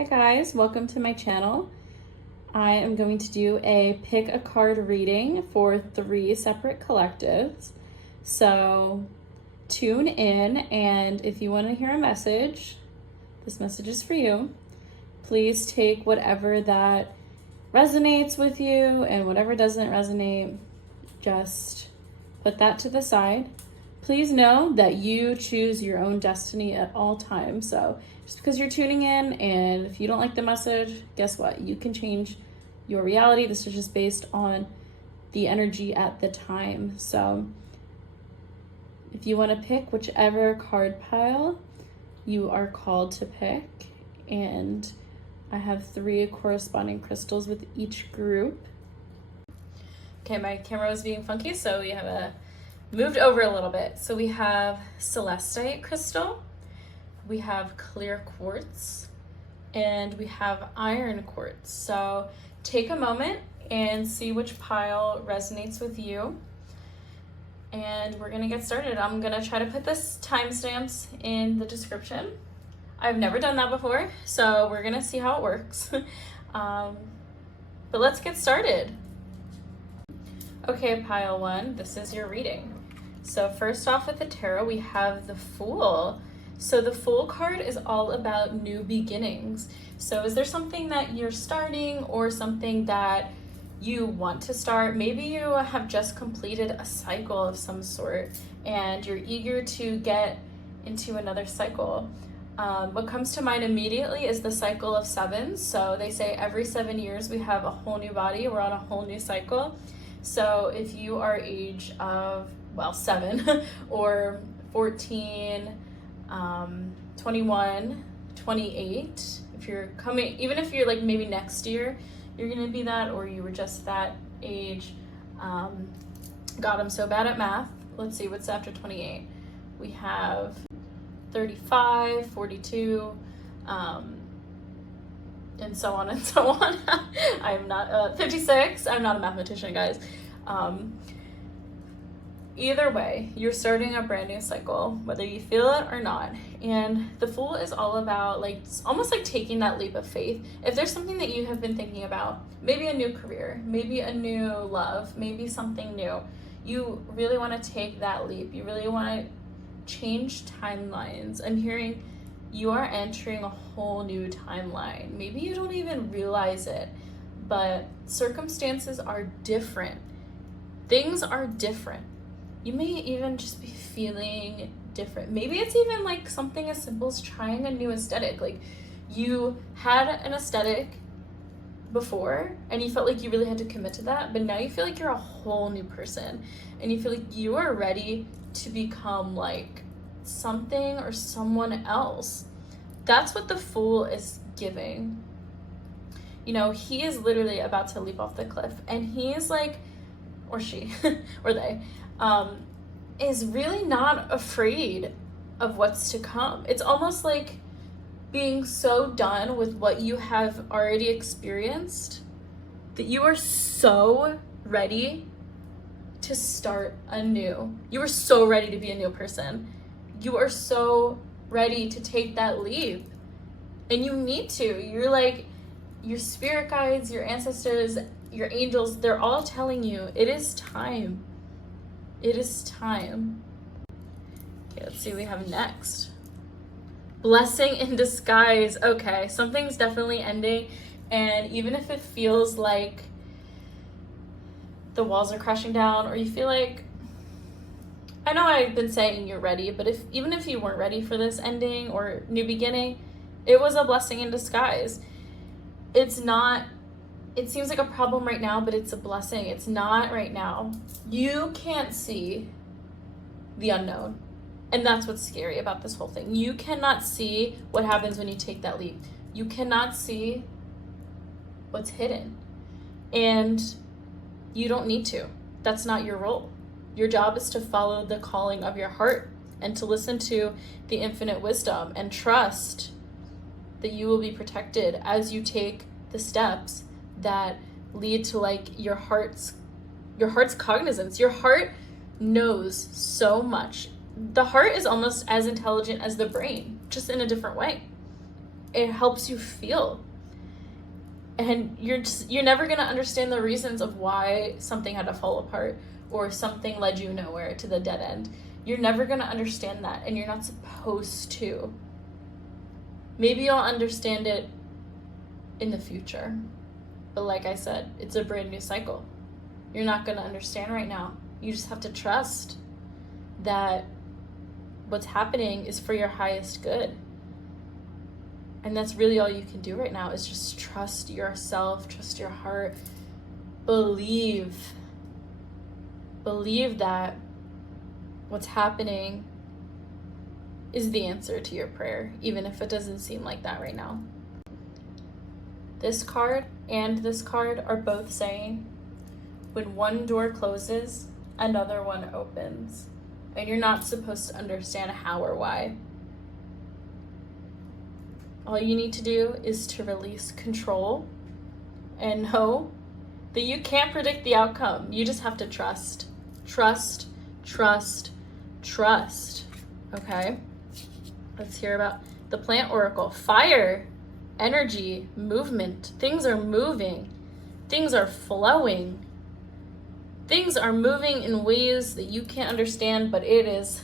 Hi guys, welcome to my channel. I am going to do a pick a card reading for 3 separate collectives. So tune in, and if you want to hear a message, this message is for you. Please take whatever that resonates with you and whatever doesn't resonate, just put that to the side. Please know that you choose your own destiny at all times. So just because you're tuning in, and if you don't like the message, guess what? You can change your reality. This is just based on the energy at the time. So if you want to pick whichever card pile you are called to pick, and I have 3 corresponding crystals with each group. Okay, my camera was being funky, so we have moved over a little bit. So we have celestite crystal, we have clear quartz, and we have iron quartz. So take a moment and see which pile resonates with you. And we're gonna get started. I'm gonna try to put this timestamps in the description. I've never done that before, so we're gonna see how it works. But let's get started. Okay, pile 1, this is your reading. So first off with the tarot, we have the Fool. So the Fool card is all about new beginnings. So is there something that you're starting or something that you want to start? Maybe you have just completed a cycle of some sort and you're eager to get into another cycle. What comes to mind immediately is the cycle of 7. So they say every 7 years we have a whole new body. We're on a whole new cycle. So if you are age of, 7 or 14, 21, 28, if you're coming, even if you're like maybe next year, you're gonna be that, or you were just that age. God, I'm so bad at math. Let's see, what's after 28? We have 35, 42, and so on and so on. I'm not 56. I'm not a mathematician, guys. Either way, you're starting a brand new cycle, whether you feel it or not. And the Fool is all about almost like taking that leap of faith. If there's something that you have been thinking about, maybe a new career, maybe a new love, maybe something new, you really want to take that leap. You really want to change timelines. I'm hearing you are entering a whole new timeline. Maybe you don't even realize it, but circumstances are different. Things are different. You may even just be feeling different. Maybe it's even like something as simple as trying a new aesthetic. Like you had an aesthetic before and you felt like you really had to commit to that, but now you feel like you're a whole new person and you feel like you are ready to become like something or someone else. That's what the Fool is giving. You know, he is literally about to leap off the cliff, and he is like, or she, or they, is really not afraid of what's to come. It's almost like being so done with what you have already experienced that you are so ready to start anew. You are so ready to be a new person. You are so ready to take that leap, and you need to. You're like, your spirit guides, your ancestors, your angels, they're all telling you it is time. It is time. Okay, let's see what we have next. Blessing in disguise. Okay, something's definitely ending, and even if it feels like the walls are crashing down, or you feel like, I know I've been saying you're ready, but even if you weren't ready for this ending or new beginning, it was a blessing in disguise. It's not, it seems like a problem right now, but it's a blessing. It's not right now. You can't see the unknown. And that's what's scary about this whole thing. You cannot see what happens when you take that leap. You cannot see what's hidden. And you don't need to. That's not your role. Your job is to follow the calling of your heart and to listen to the infinite wisdom and trust that you will be protected as you take the steps that lead to like your heart's cognizance. Your heart knows so much. The heart is almost as intelligent as the brain, just in a different way. it helps you feel. And you're never going to understand the reasons of why something had to fall apart or something led you nowhere to the dead end. You're never going to understand that, and you're not supposed to. Maybe you'll understand it in the future. But like I said, it's a brand new cycle. You're not going to understand right now. You just have to trust that what's happening is for your highest good. And that's really all you can do right now, is just trust yourself, trust your heart. Believe that what's happening is the answer to your prayer, even if it doesn't seem like that right now. This card and this card are both saying, when one door closes, another one opens. And you're not supposed to understand how or why. All you need to do is to release control and know that you can't predict the outcome. You just have to trust. Trust, trust, trust. Okay? Let's hear about the plant oracle. Fire, energy, movement. Things are moving. Things are flowing. Things are moving in ways that you can't understand, but it is.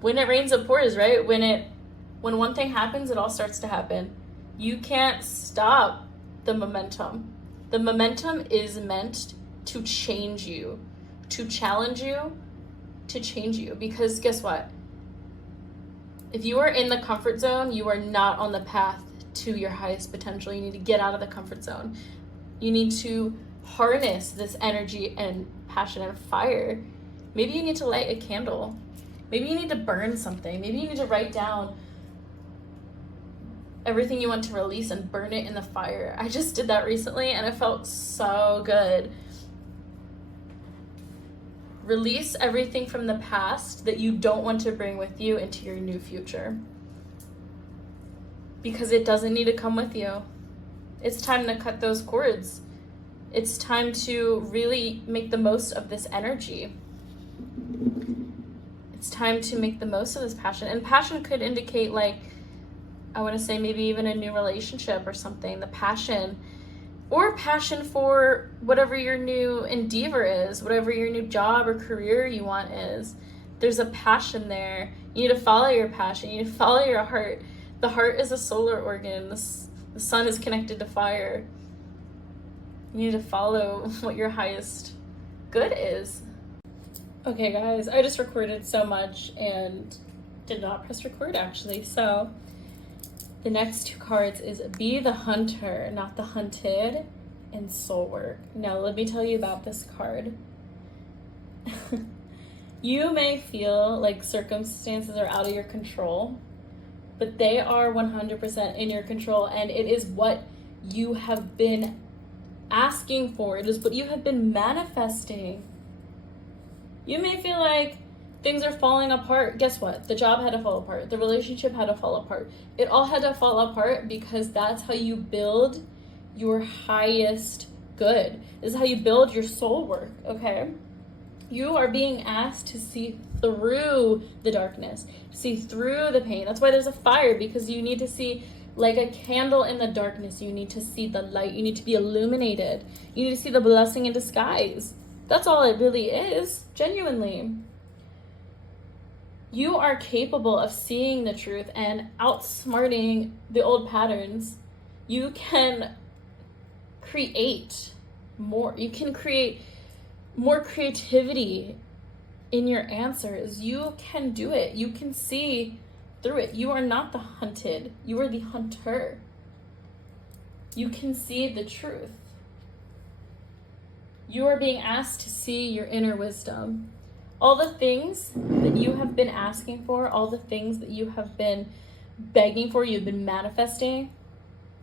When it rains, it pours, right? When one thing happens, it all starts to happen. You can't stop the momentum. The momentum is meant to change you, to challenge you, to change you. Because guess what? If you are in the comfort zone, you are not on the path to your highest potential. You need to get out of the comfort zone. You need to harness this energy and passion and fire. Maybe you need to light a candle. Maybe you need to burn something. Maybe you need to write down everything you want to release and burn it in the fire. I just did that recently and it felt so good. Release everything from the past that you don't want to bring with you into your new future. Because it doesn't need to come with you. It's time to cut those cords. It's time to really make the most of this energy. It's time to make the most of this passion. And passion could indicate, like, I want to say maybe even a new relationship or something. The passion, or passion for whatever your new endeavor is, whatever your new job or career you want is. There's a passion there. You need to follow your passion. You need to follow your heart. The heart is a solar organ. The sun is connected to fire. You need to follow what your highest good is. Okay, guys, I just recorded so much and did not press record, actually. So the next two cards is Be the Hunter, Not the Hunted, and Soul Work. Now, let me tell you about this card. You may feel like circumstances are out of your control, but they are 100% in your control, and it is what you have been asking for. It is what you have been manifesting. You may feel like things are falling apart. Guess what? The job had to fall apart. The relationship had to fall apart. It all had to fall apart because that's how you build your highest good. This is how you build your soul work, okay? You are being asked to see through the darkness, see through the pain. That's why there's a fire, because you need to see like a candle in the darkness. You need to see the light. You need to be illuminated. You need to see the blessing in disguise. That's all it really is, genuinely. You are capable of seeing the truth and outsmarting the old patterns. You can create more. You can create more creativity in your answers. You can do it. You can see through it. You are not the hunted. You are the hunter. You can see the truth. You are being asked to see your inner wisdom. All the things that you have been asking for, all the things that you have been begging for, you've been manifesting,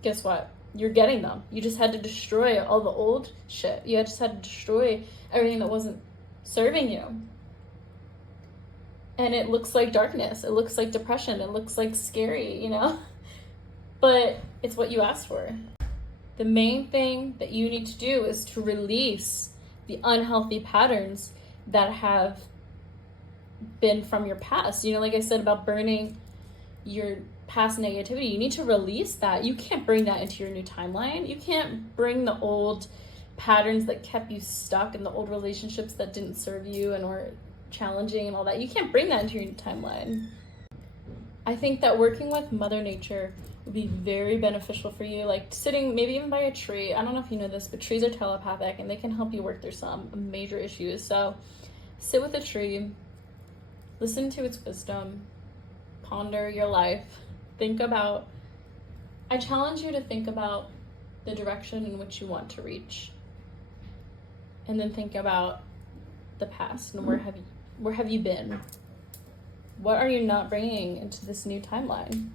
guess what? You're getting them. You just had to destroy all the old shit. You just had to destroy everything that wasn't serving you. And it looks like darkness. It looks like depression. It looks like scary, you know? But it's what you asked for. The main thing that you need to do is to release the unhealthy patterns that have been from your past. You know, like I said about burning your past negativity. You need to release that. You can't bring that into your new timeline. You can't bring the old patterns that kept you stuck and the old relationships that didn't serve you and were challenging and all that. You can't bring that into your new timeline. I think that working with Mother Nature would be very beneficial for you, like sitting maybe even by a tree. I don't know if you know this, but trees are telepathic and they can help you work through some major issues. So sit with a tree, listen to its wisdom, ponder your life, I challenge you to think about the direction in which you want to reach. And then think about the past and where have you been? What are you not bringing into this new timeline?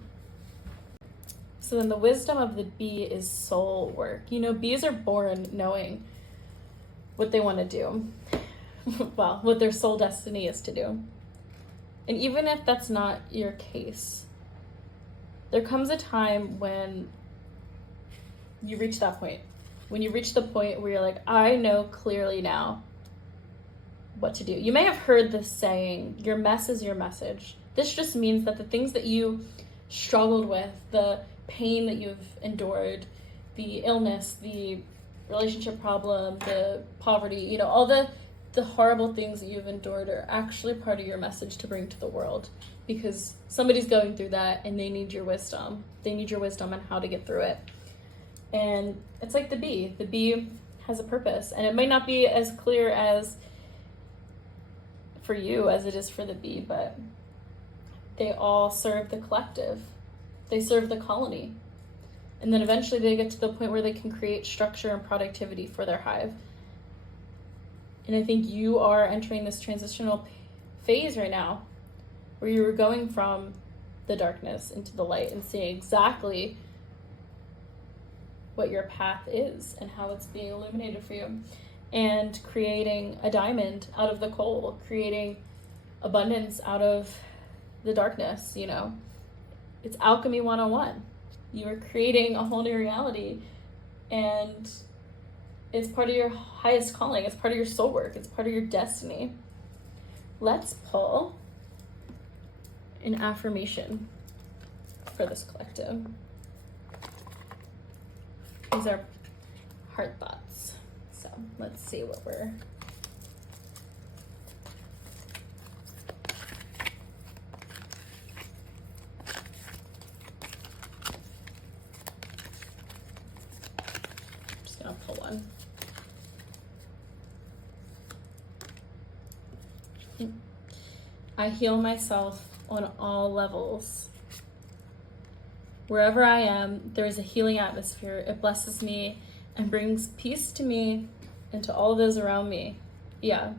So then the wisdom of the bee is soul work. You know, bees are born knowing what they want to do. Well, what their soul destiny is to do. And even if that's not your case, there comes a time when you reach that point. When you reach the point where you're like, I know clearly now what to do. You may have heard this saying, your mess is your message. This just means that the things that you struggled with, the pain that you've endured, the illness, the relationship problem, the poverty, you know, all the horrible things that you've endured are actually part of your message to bring to the world, because somebody's going through that and they need your wisdom. They need your wisdom on how to get through it. And it's like the bee. The bee has a purpose, and it might not be as clear as for you as it is for the bee, but they all serve the collective. They serve the colony. And then eventually they get to the point where they can create structure and productivity for their hive. And I think you are entering this transitional phase right now where you're going from the darkness into the light and seeing exactly what your path is and how it's being illuminated for you, and creating a diamond out of the coal, creating abundance out of the darkness. You know, it's alchemy 101. You are creating a whole new reality, and it's part of your highest calling. It's part of your soul work. It's part of your destiny. Let's pull an affirmation for this collective. These are heart thoughts. So let's see what we're... I'm just gonna pull one. I heal myself on all levels. Wherever I am, there is a healing atmosphere. It blesses me and brings peace to me and to all those around me. Yeah,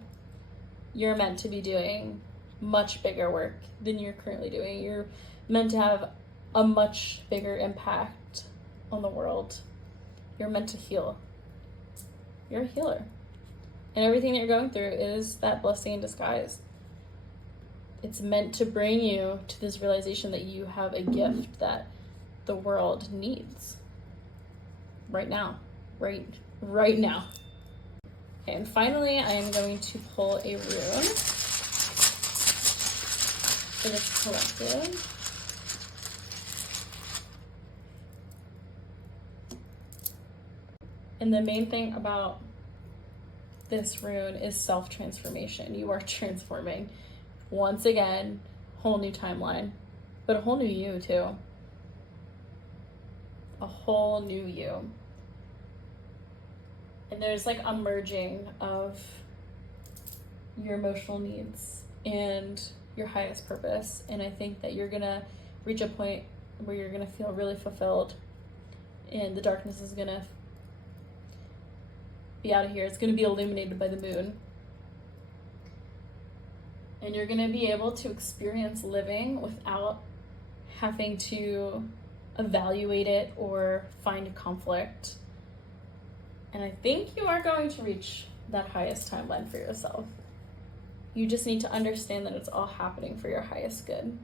you're meant to be doing much bigger work than you're currently doing. You're meant to have a much bigger impact on the world. You're meant to heal. You're a healer. And everything that you're going through is that blessing in disguise. It's meant to bring you to this realization that you have a gift that the world needs right now, right now. Okay, and finally, I am going to pull a rune for this collective. And the main thing about this rune is self-transformation. You are transforming. Once again, whole new timeline, but a whole new you too. A whole new you. And there's like a merging of your emotional needs and your highest purpose. And I think that you're gonna reach a point where you're gonna feel really fulfilled, and the darkness is gonna be out of here. It's gonna be illuminated by the moon. And you're going to be able to experience living without having to evaluate it or find conflict. And I think you are going to reach that highest timeline for yourself. You just need to understand that it's all happening for your highest good.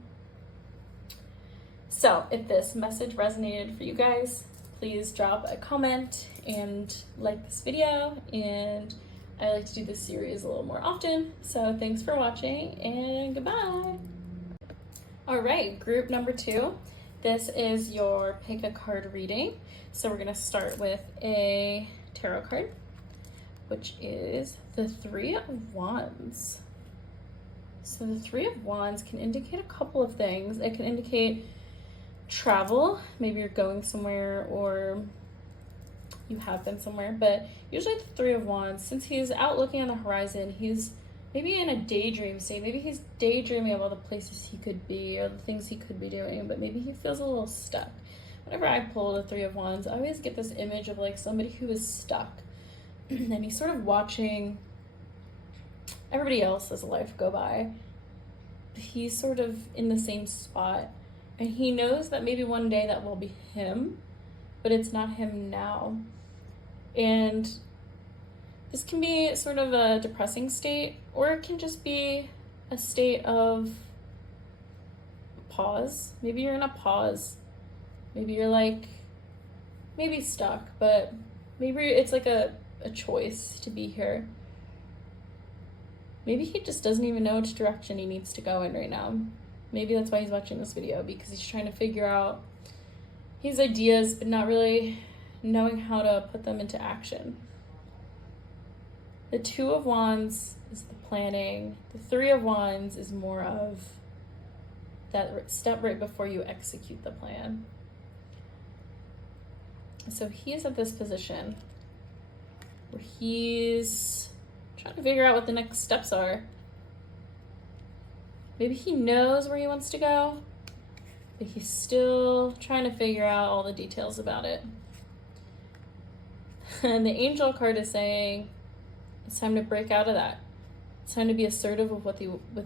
So if this message resonated for you guys, please drop a comment and like this video, and I like to do this series a little more often. So thanks for watching, and goodbye. All right, group number 2. This is your pick a card reading. So we're going to start with a tarot card, which is the Three of Wands. So the Three of Wands can indicate a couple of things. It can indicate travel. Maybe you're going somewhere or you have been somewhere, but usually the Three of Wands, since he's out looking on the horizon, he's maybe in a daydream state. Maybe he's daydreaming of all the places he could be or the things he could be doing, but maybe he feels a little stuck. Whenever I pull the Three of Wands, I always get this image of like somebody who is stuck and he's sort of watching everybody else's life go by. He's sort of in the same spot, and he knows that maybe one day that will be him, but it's not him now. And this can be sort of a depressing state, or it can just be a state of pause. Maybe you're in a pause. Maybe you're like, maybe stuck, but maybe it's like a choice to be here. Maybe he just doesn't even know which direction he needs to go in right now. Maybe that's why he's watching this video, because he's trying to figure out his ideas, but not really knowing how to put them into action. The Two of Wands is the planning. The Three of Wands is more of that step right before you execute the plan. So he's at this position where he's trying to figure out what the next steps are. Maybe he knows where he wants to go, but he's still trying to figure out all the details about it. And the Angel card is saying, it's time to break out of that. It's time to be assertive with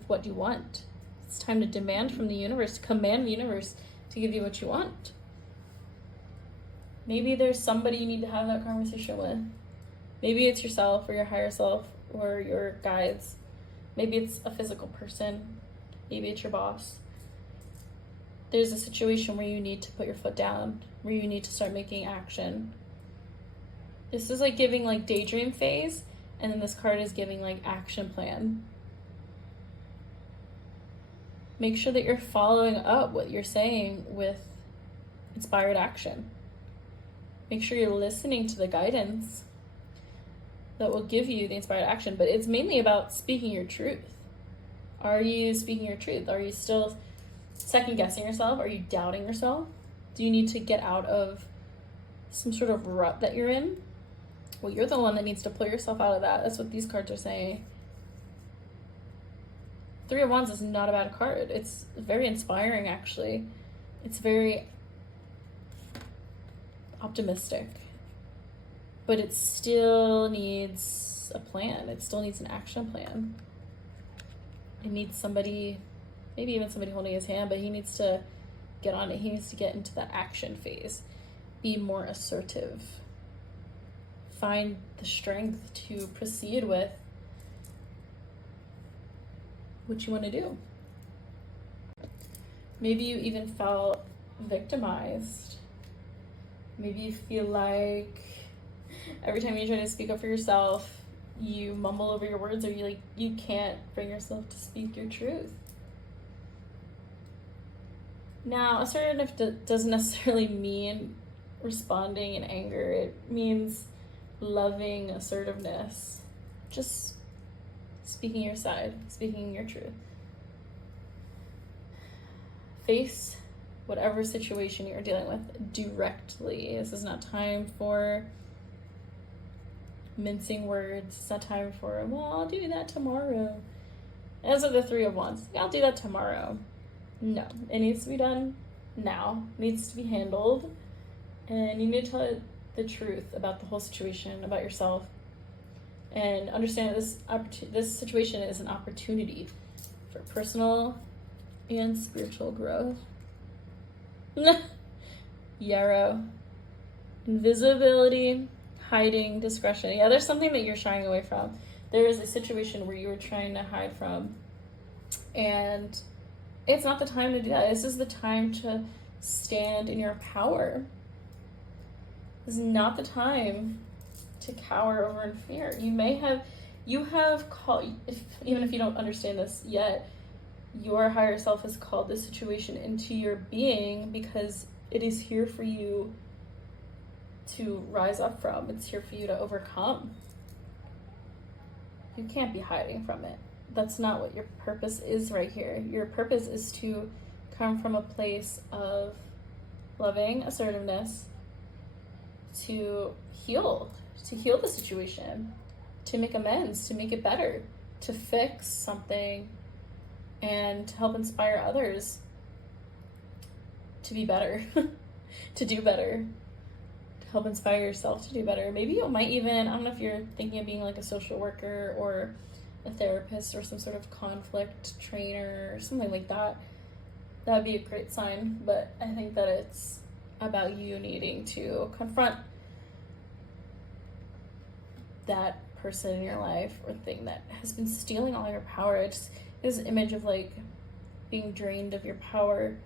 what you want. It's time to demand from the universe, to command the universe to give you what you want. Maybe there's somebody you need to have that conversation with. Maybe it's yourself or your higher self or your guides. Maybe it's a physical person. Maybe it's your boss. There's a situation where you need to put your foot down, where you need to start making action. This is like giving like daydream phase, and then this card is giving like action plan. Make sure that you're following up what you're saying with inspired action. Make sure you're listening to the guidance that will give you the inspired action, but it's mainly about speaking your truth. Are you speaking your truth? Are you still second guessing yourself? Are you doubting yourself? Do you need to get out of some sort of rut that you're in? Well, you're the one that needs to pull yourself out of that. That's what these cards are saying. Three of Wands is not a bad card. It's very inspiring, actually. It's very optimistic. But it still needs a plan. It still needs an action plan. It needs somebody, maybe even somebody holding his hand, but he needs to get on it. He needs to get into that action phase. Be more assertive. Find the strength to proceed with what you want to do. Maybe you even felt victimized. Maybe you feel like every time you try to speak up for yourself, you mumble over your words, or you can't bring yourself to speak your truth. Now, assertive doesn't necessarily mean responding in anger. It means loving assertiveness. Just speaking your side, speaking your truth. Face whatever situation you're dealing with directly. This is not time for mincing words. It's not time for, well, I'll do that tomorrow. As of the Three of Wands, I'll do that tomorrow. No, it needs to be done now. It needs to be handled. And you need to tell the truth about the whole situation, about yourself. And understand that this situation is an opportunity for personal and spiritual growth. Yarrow. Invisibility, hiding, discretion. Yeah, there's something that you're shying away from. There is a situation where you were trying to hide from, and it's not the time to do that. This is the time to stand in your power. This is not the time to cower over in fear. You have called, even if you don't understand this yet, your higher self has called this situation into your being because it is here for you to rise up from. It's here for you to overcome. You can't be hiding from it. That's not what your purpose is right here. Your purpose is to come from a place of loving assertiveness to heal the situation, to make amends, to make it better, to fix something, and to help inspire others to be better, to do better, to help inspire yourself to do better. Maybe you might even, I don't know if you're thinking of being like a social worker or a therapist or some sort of conflict trainer or something like that. That would be a great sign, but I think that it's about you needing to confront that person in your life or thing that has been stealing all your power. It's this image of like being drained of your power,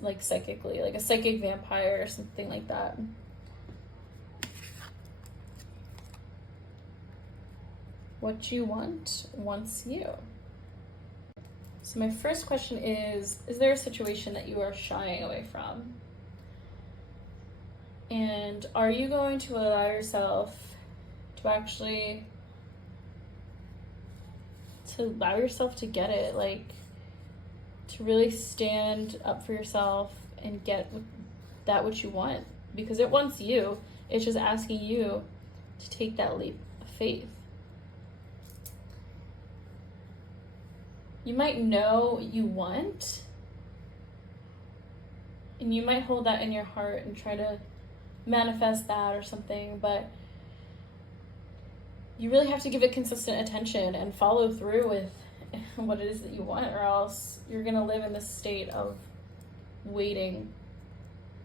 like psychically, like a psychic vampire or something like that. What you want wants you. So my first question is there a situation that you are shying away from? And are you going to allow yourself to actually, to get it, like to really stand up for yourself and get that what you want? Because it wants you. It's just asking you to take that leap of faith. You might know what you want, and you might hold that in your heart and try to manifest that or something, but you really have to give it consistent attention and follow through with what it is that you want, or else you're going to live in this state of waiting.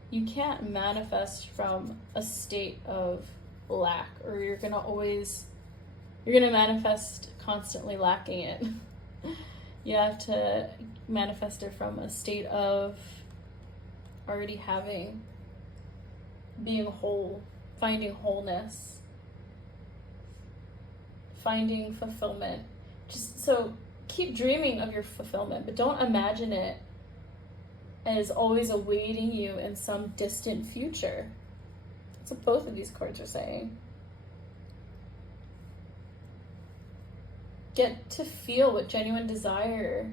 You can't manifest from a state of lack, or you're going to manifest constantly lacking it. You have to manifest it from a state of already having, being whole, finding wholeness, finding fulfillment. Just so keep dreaming of your fulfillment, but don't imagine it as always awaiting you in some distant future. That's what both of these cards are saying. Get to feel what genuine desire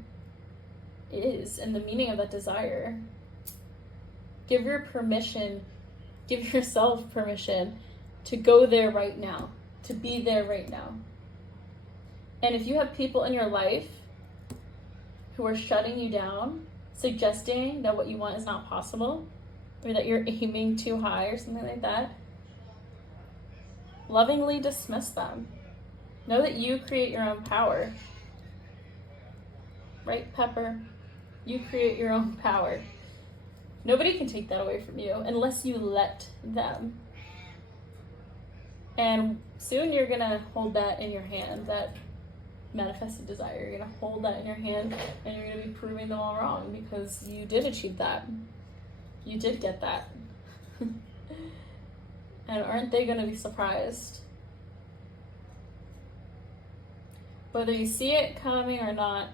is and the meaning of that desire. Give yourself permission to go there right now, to be there right now. And if you have people in your life who are shutting you down, suggesting that what you want is not possible, or that you're aiming too high or something like that, lovingly dismiss them. Know that you create your own power. Right, Pepper? You create your own power. Nobody can take that away from you unless you let them. And soon you're going to hold that in your hand, that manifested desire. You're going to hold that in your hand, and you're going to be proving them all wrong because you did achieve that. You did get that. And aren't they going to be surprised? Whether you see it coming or not,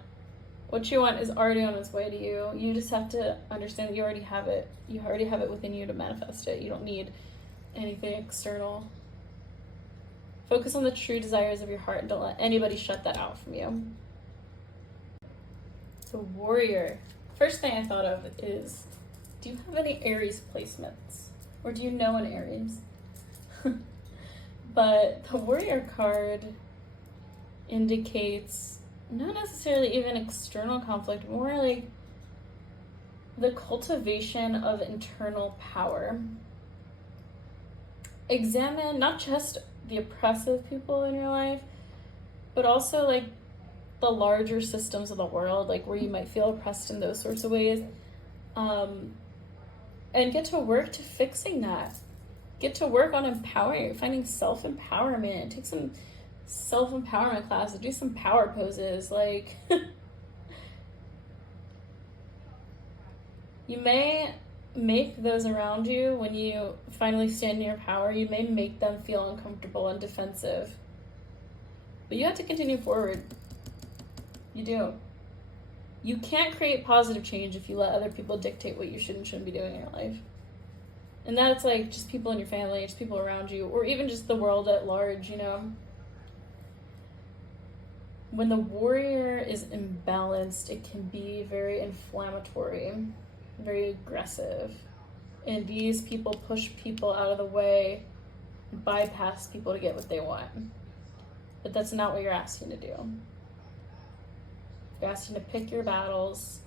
what you want is already on its way to you. You just have to understand that you already have it. You already have it within you to manifest it. You don't need anything external. Focus on the true desires of your heart and don't let anybody shut that out from you. The Warrior. First thing I thought of is, do you have any Aries placements? Or do you know an Aries? But the Warrior card indicates not necessarily even external conflict, more like the cultivation of internal power. Examine not just the oppressive people in your life, but also like the larger systems of the world, like where you might feel oppressed in those sorts of ways, and get to work to fixing that. Get to work on empowering, finding self-empowerment. Take some self-empowerment classes, do some power poses. Like you may make those around you, when you finally stand in your power, you may make them feel uncomfortable and defensive, but you have to continue forward. You do. You can't create positive change if you let other people dictate what you should and shouldn't be doing in your life. And that's like just people in your family, just people around you, or even just the world at large, you know. When the warrior is imbalanced, it can be very inflammatory, very aggressive. And these people push people out of the way, bypass people to get what they want. But that's not what you're asking to do. You're asking to pick your battles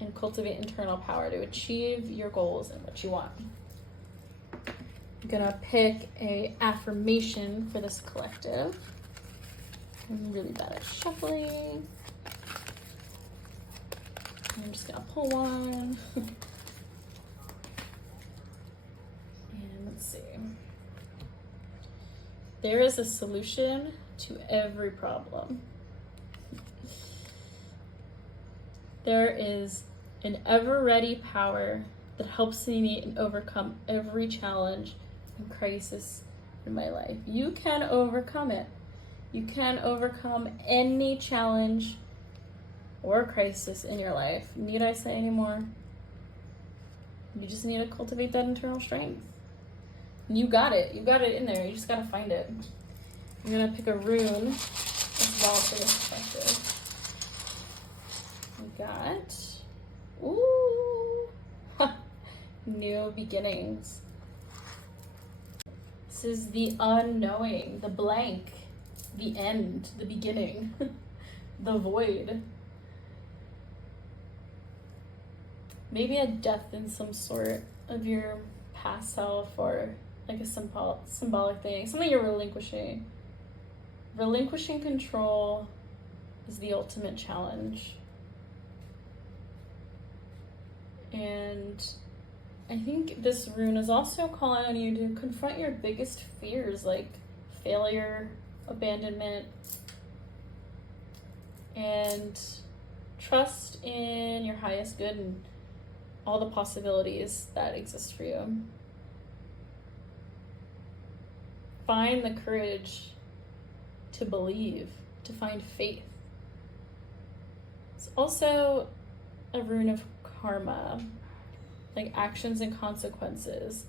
and cultivate internal power to achieve your goals and what you want. I'm gonna pick a affirmation for this collective. I'm really bad at shuffling. I'm just gonna pull one. And let's see. There is a solution to every problem. There is an ever-ready power that helps me meet and overcome every challenge and crisis in my life. You can overcome it. You can overcome any challenge or crisis in your life. Need I say any more? You just need to cultivate that internal strength. You got it. You got it in there. You just got to find it. I'm going to pick a rune as well for this perspective. We got, new beginnings. This is the unknowing, the blank, the end, the beginning, the void. Maybe a death in some sort of your past self, or like a symbolic thing, something you're relinquishing. Relinquishing control is the ultimate challenge. And I think this rune is also calling on you to confront your biggest fears, like failure, abandonment, and trust in your highest good and all the possibilities that exist for you. Find the courage to believe, to find faith. It's also a rune of karma, like actions and consequences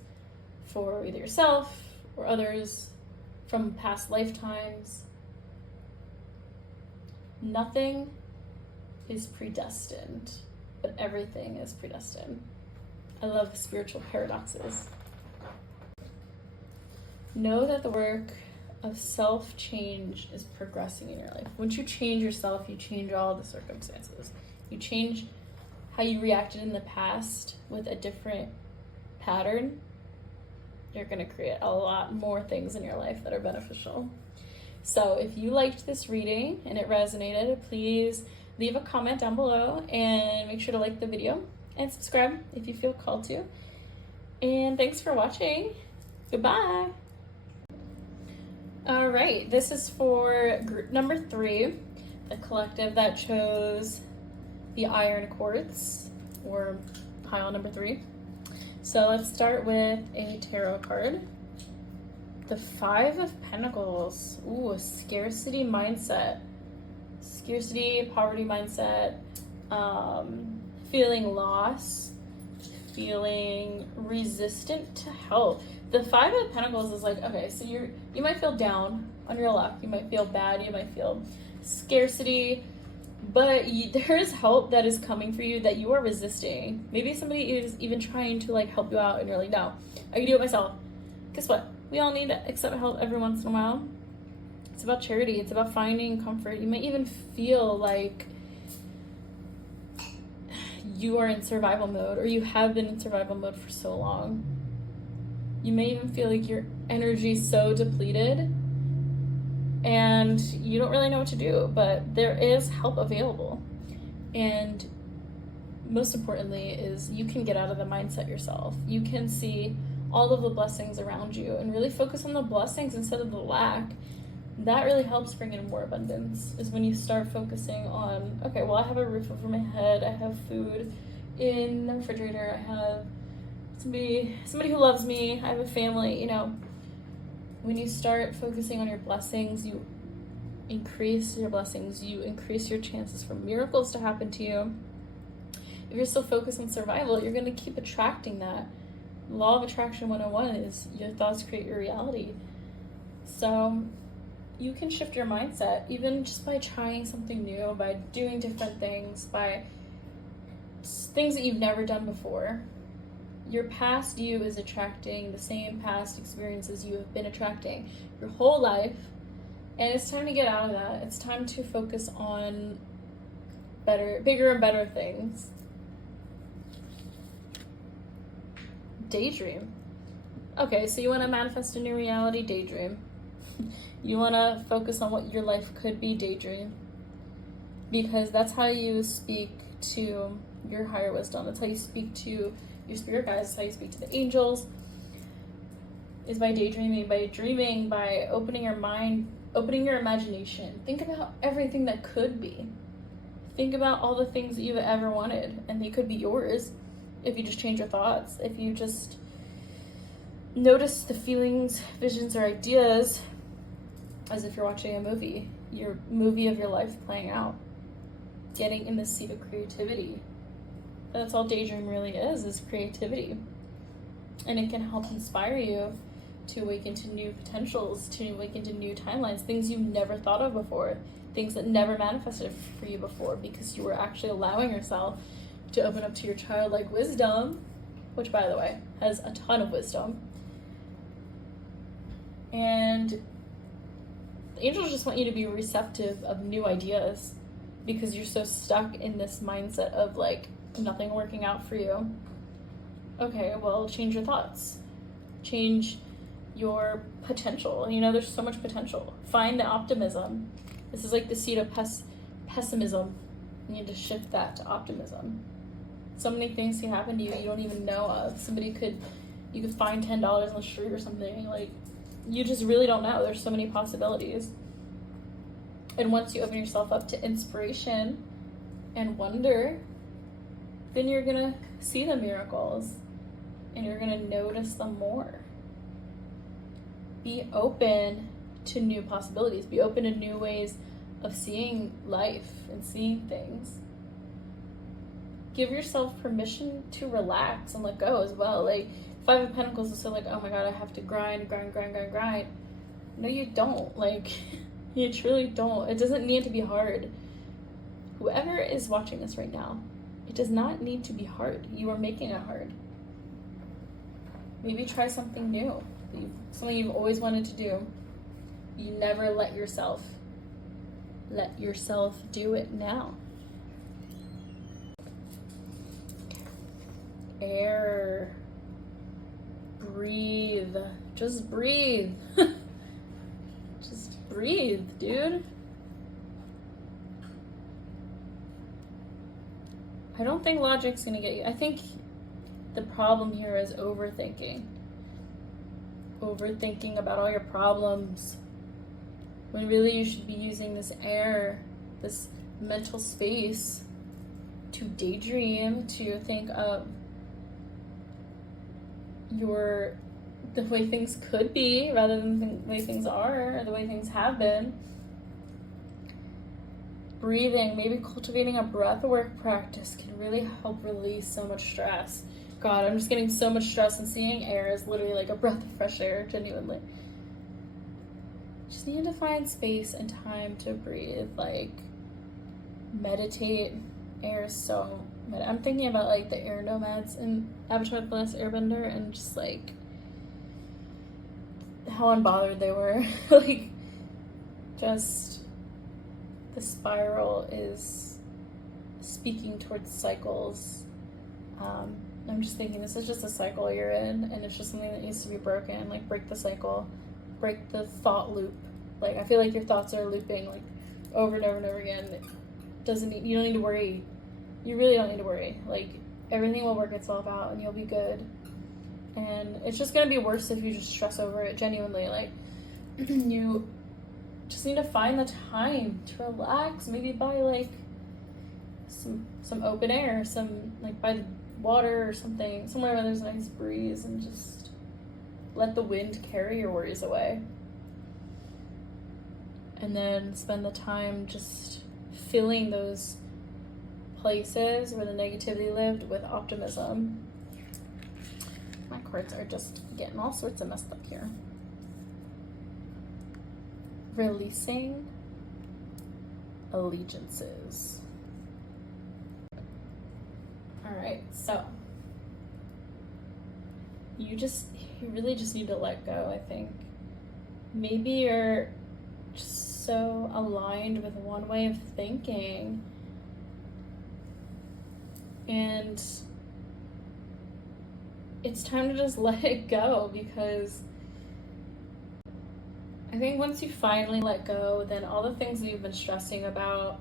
for either yourself or others from past lifetimes. Nothing is predestined, but everything is predestined. I love spiritual paradoxes. Know that the work of self-change is progressing in your life. Once you change yourself, you change all the circumstances. You change how you reacted in the past with a different pattern. You're going to create a lot more things in your life that are beneficial. So if you liked this reading and it resonated, please leave a comment down below and make sure to like the video and subscribe if you feel called to. And thanks for watching. Goodbye. All right, this is for group number 3, the collective that chose the Iron Quartz, or pile number 3. So let's start with a tarot card. The 5 of Pentacles. Ooh, a scarcity mindset. Scarcity, poverty mindset, feeling loss, feeling resistant to help. The 5 of Pentacles is like, okay, so you might feel down on your luck, you might feel bad, you might feel scarcity, but there is help that is coming for you that you are resisting. Maybe somebody is even trying to like help you out and you're like, no, I can do it myself. Guess what? We all need to accept help every once in a while. It's about charity. It's about finding comfort. You might even feel like you are in survival mode, or you have been in survival mode for so long. You may even feel like your energy is so depleted and you don't really know what to do, but there is help available. And most importantly is you can get out of the mindset yourself. You can see all of the blessings around you and really focus on the blessings instead of the lack. That really helps bring in more abundance, is when you start focusing on, okay, well, I have a roof over my head, I have food in the refrigerator, I have somebody who loves me, I have a family, you know. When you start focusing on your blessings, you increase your blessings, you increase your chances for miracles to happen to you. If you're still focused on survival, you're going to keep attracting that. Law of Attraction 101 is your thoughts create your reality. So you can shift your mindset even just by trying something new, by doing different things, by things that you've never done before. Your past you is attracting the same past experiences you have been attracting your whole life, and it's time to get out of that. It's time to focus on bigger and better things. Daydream. Okay, so you want to manifest a new reality? Daydream. You want to focus on what your life could be? Daydream. Because that's how you speak to your higher wisdom. That's how you speak to your spirit guides. That's how you speak to the angels. Is by daydreaming, by dreaming, by opening your mind, opening your imagination. Think about everything that could be. Think about all the things that you've ever wanted, and they could be yours if you just change your thoughts. If you just notice the feelings, visions, or ideas as if you're watching a movie, your movie of your life playing out, getting in the seat of creativity. That's all daydream really is creativity. And it can help inspire you to awaken to new potentials, to awaken to new timelines, things you've never thought of before, things that never manifested for you before, because you were actually allowing yourself to open up to your childlike wisdom, which, by the way, has a ton of wisdom. And the angels just want you to be receptive of new ideas, because you're so stuck in this mindset of like nothing working out for you. Okay, well, change your thoughts. Change your potential. You know, there's so much potential. Find the optimism. This is like the seed of pessimism. You need to shift that to optimism. So many things can happen to you don't even know of. You could find $10 on the street or something. Like, you just really don't know. There's so many possibilities. And once you open yourself up to inspiration and wonder, then you're gonna see the miracles and you're gonna notice them more. Be open to new possibilities. Be open to new ways of seeing life and seeing things. Give yourself permission to relax and let go as well. Like, Five of Pentacles is so like, oh my god, I have to grind. No, you don't. Like, you truly don't. It doesn't need to be hard. Whoever is watching this right now, it does not need to be hard. You are making it hard. Maybe try something new. Something you've always wanted to do. You never let yourself do it now. Air. Breathe. Just breathe. Just breathe, dude. I don't think logic's gonna get you. I think the problem here is overthinking. Overthinking about all your problems. When really you should be using this air, this mental space, to daydream, to think of the way things could be rather than the way things are or the way things have been. Breathing, maybe cultivating a breathwork practice can really help release so much stress. God, I'm just getting so much stress, and seeing air is literally like a breath of fresh air, genuinely. Just need to find space and time to breathe, like meditate. Air is so I'm thinking about like the air nomads in Avatar: The Last Airbender, and just like how unbothered they were. Like, just the spiral is speaking towards cycles. I'm just thinking this is just a cycle you're in, and it's just something that needs to be broken. Like, break the cycle, break the thought loop. Like, I feel like your thoughts are looping like over and over and over again. You don't need to worry. You really don't need to worry. Like, everything will work itself out and you'll be good. And it's just gonna be worse if you just stress over it, genuinely. Like, you just need to find the time to relax. Maybe by like some open air, like by the water or something, somewhere where there's a nice breeze, and just let the wind carry your worries away. And then spend the time just filling those places where the negativity lived with optimism. My cards are just getting all sorts of messed up here. Releasing allegiances. All right, so you really just need to let go, I think. Maybe you're just so aligned with one way of thinking, and it's time to just let it go, because I think once you finally let go, then all the things that you've been stressing about,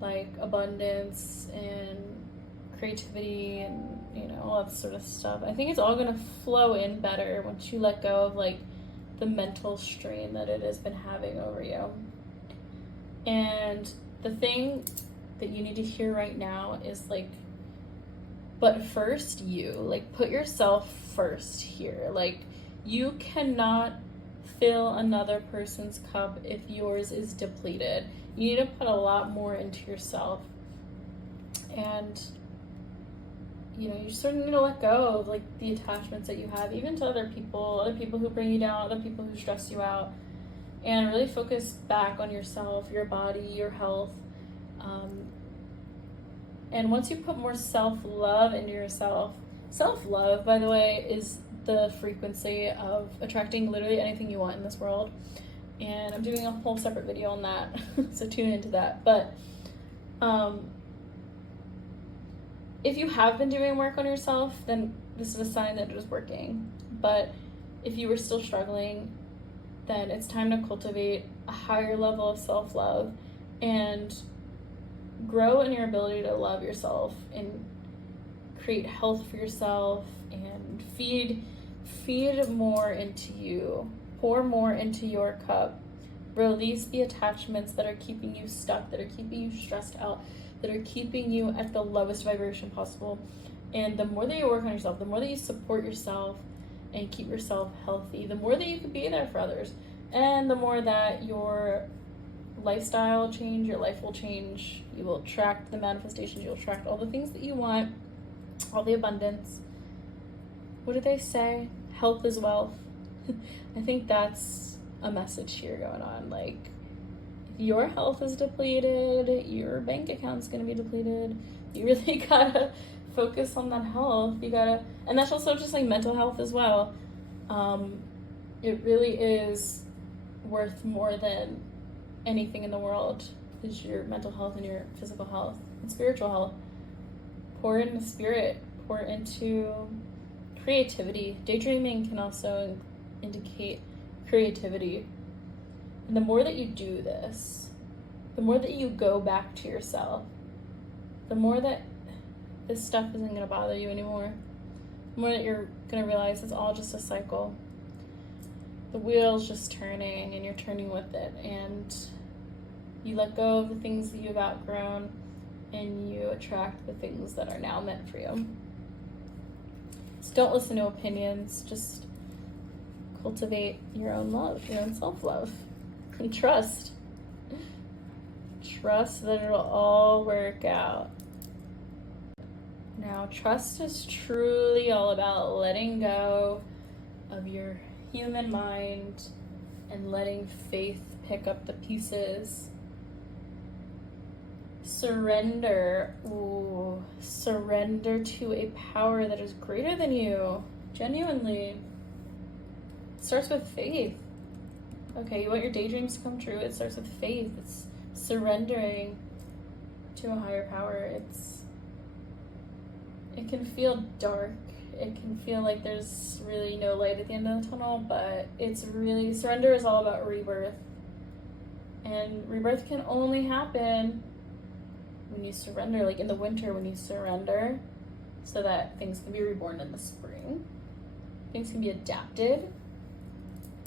like abundance and creativity and, you know, all that sort of stuff, I think it's all going to flow in better once you let go of like the mental strain that it has been having over you. And the thing that you need to hear right now is like, but first you, like, put yourself first here. Like, you cannot fill another person's cup if yours is depleted. You need to put a lot more into yourself. And, you know, you sort of need to let go of like the attachments that you have, even to other people who bring you down, other people who stress you out, and really focus back on yourself, your body, your health. And once you put more self-love into yourself, self-love, by the way, is the frequency of attracting literally anything you want in this world. And I'm doing a whole separate video on that, so tune into that. But if you have been doing work on yourself, then this is a sign that it is working. But if you were still struggling, then it's time to cultivate a higher level of self-love and grow in your ability to love yourself and create health for yourself and feed more into you, pour more into your cup, release the attachments that are keeping you stuck, that are keeping you stressed out, that are keeping you at the lowest vibration possible. And the more that you work on yourself, the more that you support yourself and keep yourself healthy, the more that you can be there for others, and the more that your lifestyle change, your life will change. You will attract the manifestations, you'll attract all the things that you want, all the abundance. What do they say? Health is wealth. I think that's a message here going on. Like, if your health is depleted, your bank account's gonna be depleted. You really gotta focus on that health. You gotta, and that's also just like mental health as well. It really is worth more than anything in the world, is your mental health and your physical health and spiritual health. Pour into spirit, pour into creativity. Daydreaming can also indicate creativity. And the more that you do this, the more that you go back to yourself, the more that this stuff isn't going to bother you anymore, the more that you're going to realize it's all just a cycle. The wheel's just turning and you're turning with it, and you let go of the things that you've outgrown and you attract the things that are now meant for you. So don't listen to opinions, just cultivate your own love, your own self-love, and trust that it'll all work out. Now, trust is truly all about letting go of your human mind and letting faith pick up the pieces. Surrender. Ooh, surrender to a power that is greater than you. Genuinely. It starts with faith. Okay, you want your daydreams to come true? It starts with faith. It's surrendering to a higher power. It can feel dark. It can feel like there's really no light at the end of the tunnel, but it's really, surrender is all about rebirth. And rebirth can only happen when you surrender, like in the winter when you surrender, so that things can be reborn in the spring. Things can be adapted,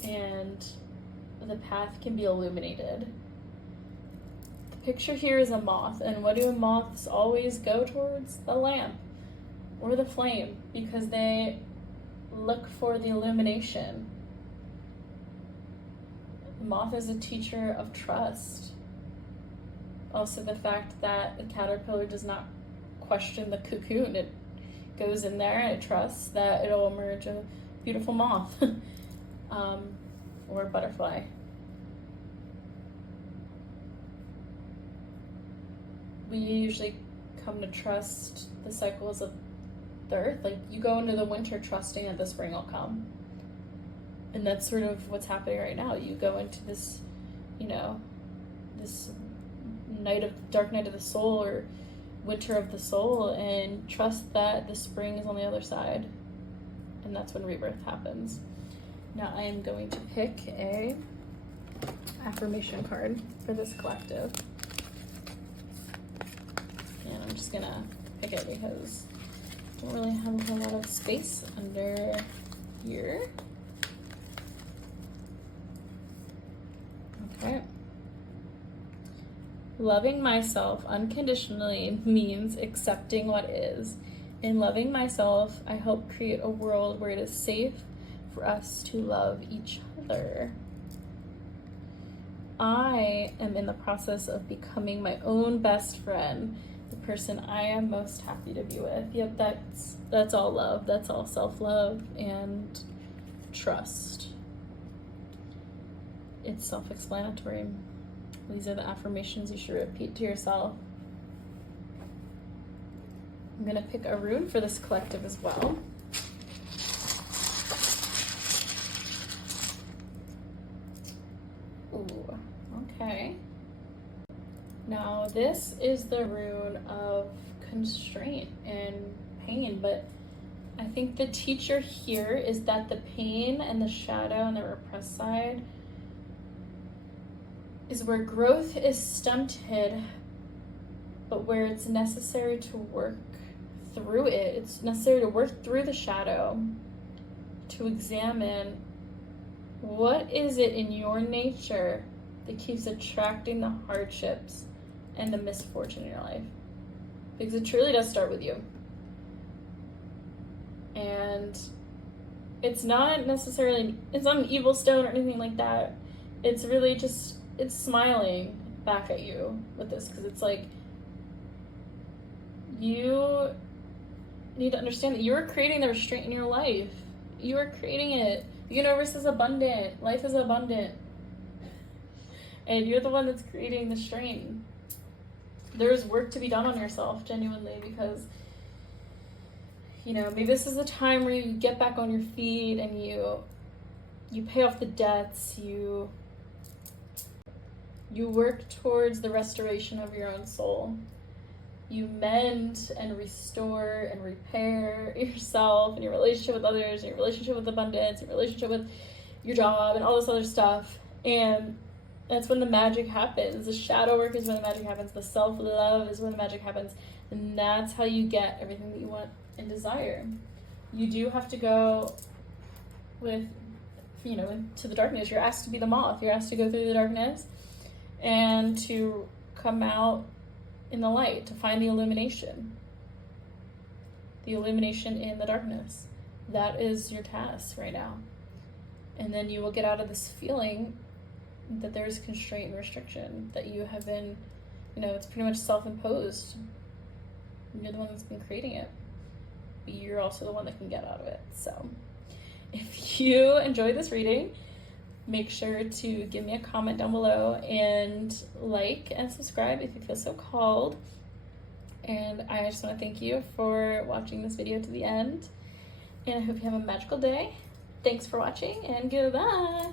and the path can be illuminated. The picture here is a moth, and what do moths always go towards? The lamp or the flame, because they look for the illumination. The moth is a teacher of trust. Also the fact that the caterpillar does not question the cocoon. It goes in there and it trusts that it'll emerge a beautiful moth or butterfly. We usually come to trust the cycles of the earth. Like, you go into the winter trusting that the spring will come. And that's sort of what's happening right now. You go into this, this dark night of the soul, or winter of the soul, and trust that the spring is on the other side. And that's when rebirth happens. Now I am going to pick a affirmation card for this collective. And I'm just gonna pick it because I don't really have a whole lot of space under here. Okay. Loving myself unconditionally means accepting what is. In loving myself, I help create a world where it is safe for us to love each other. I am in the process of becoming my own best friend, the person I am most happy to be with. Yep, that's all love. That's all self-love and trust. It's self-explanatory. These are the affirmations you should repeat to yourself. I'm gonna pick a rune for this collective as well. Ooh, okay. Now this is the rune of constraint and pain, but I think the teacher here is that the pain and the shadow and the repressed side is where growth is stunted, but where it's necessary to work through it. It's necessary to work through the shadow to examine what is it in your nature that keeps attracting the hardships and the misfortune in your life. Because it truly does start with you. And it's not necessarily, it's not an evil stone or anything like that. It's really just, it's smiling back at you with this, because it's like, you need to understand that you're creating the restraint in your life. You are creating it. The universe is abundant. Life is abundant. And you're the one that's creating the strain. There's work to be done on yourself, genuinely, because, maybe this is the time where you get back on your feet and you pay off the debts, you work towards the restoration of your own soul. You mend and restore and repair yourself and your relationship with others, and your relationship with abundance, your relationship with your job, and all this other stuff. And that's when the magic happens. The shadow work is when the magic happens. The self-love is when the magic happens. And that's how you get everything that you want and desire. You do have to go into the darkness. You're asked to be the moth. You're asked to go through the darkness and to come out in the light, to find the illumination in the darkness. That is your task right now. And then you will get out of this feeling that there's constraint and restriction, that you have been, it's pretty much self-imposed. You're the one that's been creating it, but you're also the one that can get out of it. So if you enjoyed this reading, make sure to give me a comment down below and like and subscribe if you feel so called. And I just want to thank you for watching this video to the end. And I hope you have a magical day. Thanks for watching, and goodbye.